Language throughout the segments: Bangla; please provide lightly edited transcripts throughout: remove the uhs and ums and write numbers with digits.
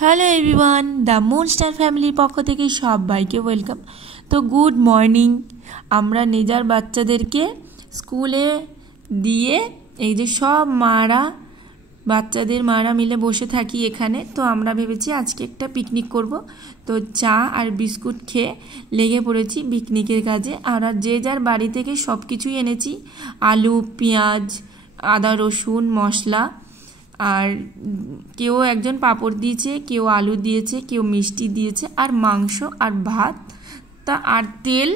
হ্যালো এভরিওয়ান, দ্য মুনস্টার ফ্যামিলির পক্ষ থেকে সবাইকে ওয়েলকাম। তো গুড মর্নিং। আমরা নিজের বাচ্চাদেরকে স্কুলে দিয়ে এই যে সব বাচ্চাদের মারা মিলে বসে থাকি এখানে। তো আমরা ভেবেছি আজকে একটা পিকনিক করব। তো চা আর বিস্কুট খেয়ে লেগে পড়েছি পিকনিকের কাজে। আর যে যার বাড়ি থেকে সব কিছুই এনেছি, আলু, পেঁয়াজ, আদা, রসুন, মশলা। আর কেউ একজন পাঁপড় দিয়েছে, কেউ আলু দিয়েছে, কেউ মিষ্টি দিয়েছে, আর মাংস আর ভাত তা আর তেল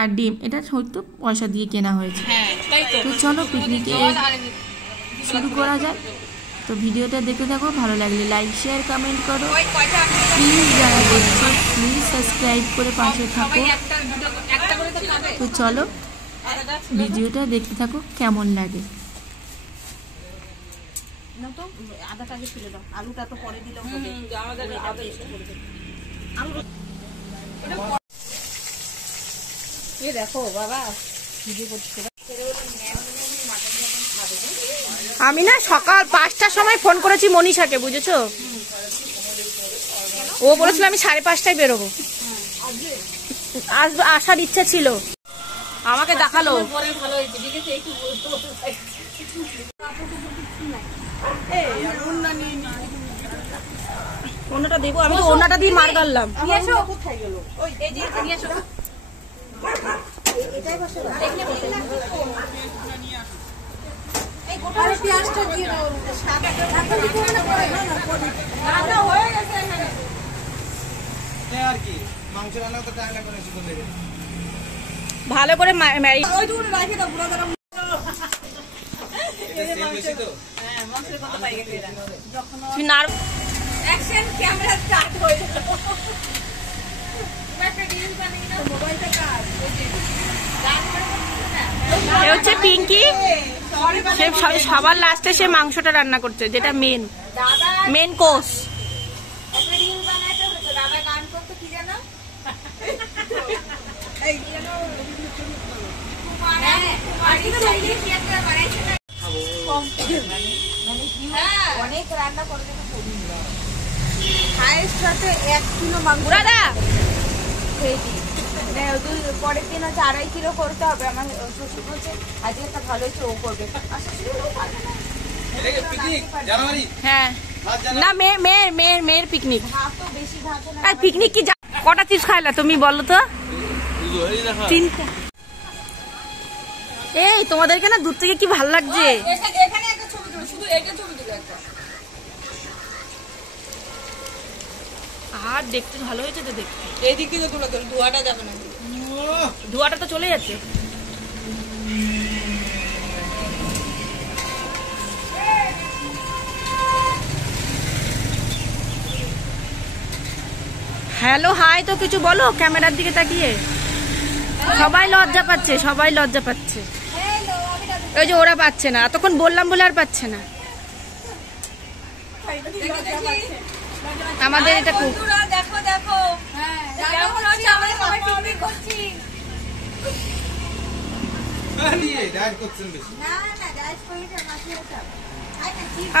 আর ডিম। এটা হয়তো পয়সা দিয়ে কেনা হয়েছে। তো চলো পিকনিকে শুরু করা যাক। তো ভিডিওটা দেখতে থাকো, ভালো লাগলে লাইক শেয়ার কমেন্ট করো প্লিজ। যারা দেখছো প্লিজ সাবস্ক্রাইব করে পাশে থাকো। তো চলো ভিডিওটা দেখতে থাকো, কেমন লাগে। আদাটা আগে ফেলে দাও, আলুটা তো পরে দিলাম। দেখো বাবা, আমি না সকাল 5টার সময় ফোন করেছি মনীষাকে, বুঝেছো? ও বলেছিল আমি 5:30টায় বেরোবো। আসার ইচ্ছা ছিল, আমাকে দেখালো। ওনাটা দেবো, আমি তো ওনাটা দিয়ে মার গাড়লাম। ভালো করে হচ্ছে পিঙ্কি, সবার লাস্টে সে মাংসটা রান্না করছে, যেটা মেন কোর্স। অনেক রান্না করে 1 কিলো মাংস পরের দিন হচ্ছে 2.5 কিলো করতে হবে। আমার শ্বশুর বলছে আজকে একটা ভালো হয়েছে, ও করবে। হ্যাঁ না, মেয়ের পিকনিক। পিকনিক কি কটা চিপস খাইলা তুমি বলো তো? 3টা। এই তোমাদেরকে না দূর থেকে কি ভাল লাগছে। আর দেখতে ভালো হয়েছে তো, দেখতে এই দিক থেকে ধোয়াটা যাবে না, ধোয়াটা তো চলে যাচ্ছে। হ্যালো হাই তো কিছু বলো ক্যামেরার দিকে তাকিয়ে। সবাই লজ্জা পাচ্ছে। ওই যে ওরা পাচ্ছে না, এতক্ষণ বললাম বলে আর পাচ্ছে না। আমাদের এটা খুব দেখো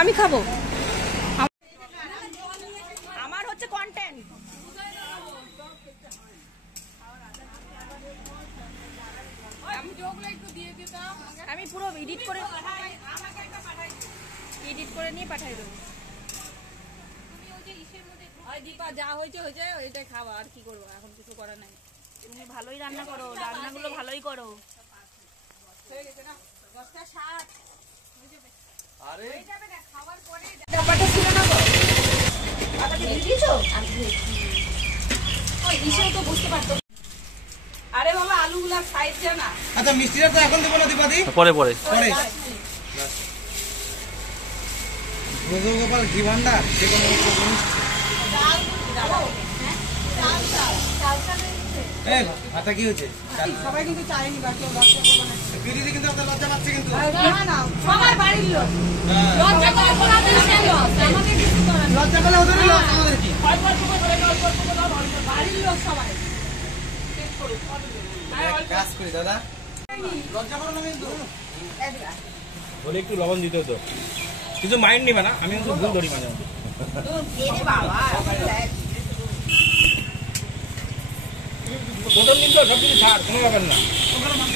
আমি খাবো, আমার হচ্ছে কন্টেন্ট। আমি পুরো এডিট করে নিয়ে পাঠাই দেবো। যা হয়েছে এটাই খাওয়া, আর কি করবো, এখন কিছু করার নাই। তুমি ভালোই রান্না করো, রান্নাগুলো ভালোই করো। আরে বাবা আলুগুলা সাইড জানা। আচ্ছা মিষ্টিটা তো এখন দেবো না দীপাদি, পরে গোপাল ঘি ভান্ডার যে কোনো ভাতা কি হয়েছে সবাই কিন্তু চায়নি, বাকি দিদি কিন্তু আপনার লজ্জা পাচ্ছে, কিন্তু সবার বাড়ির লোক লজ্জা পেলে ওদের লোক, আমাদের কি বাড়ির লোক সবাই কাজ করি দাদা, লজ্জা করো না কিন্তু। বলে একটু লবণ দিতে হতো, কিছু মাইন্ড নিবে না, আমি কিন্তু ভুল ধরি মাঝে মাঝে। প্রথম দিন তো সব কিছু ছাড়, কোনো ব্যাপার না,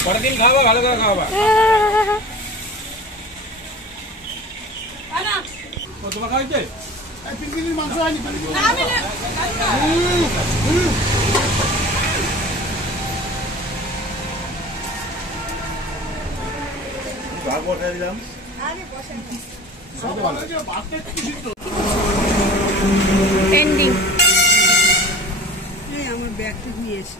পরের দিন খাওয়াবা, ভালো করে খাওয়াবা। তোমার খাওয়াইছে মাংস হয়নি, দিলাম। এন্ডিং আমার ব্যাগটা নিয়ে এসে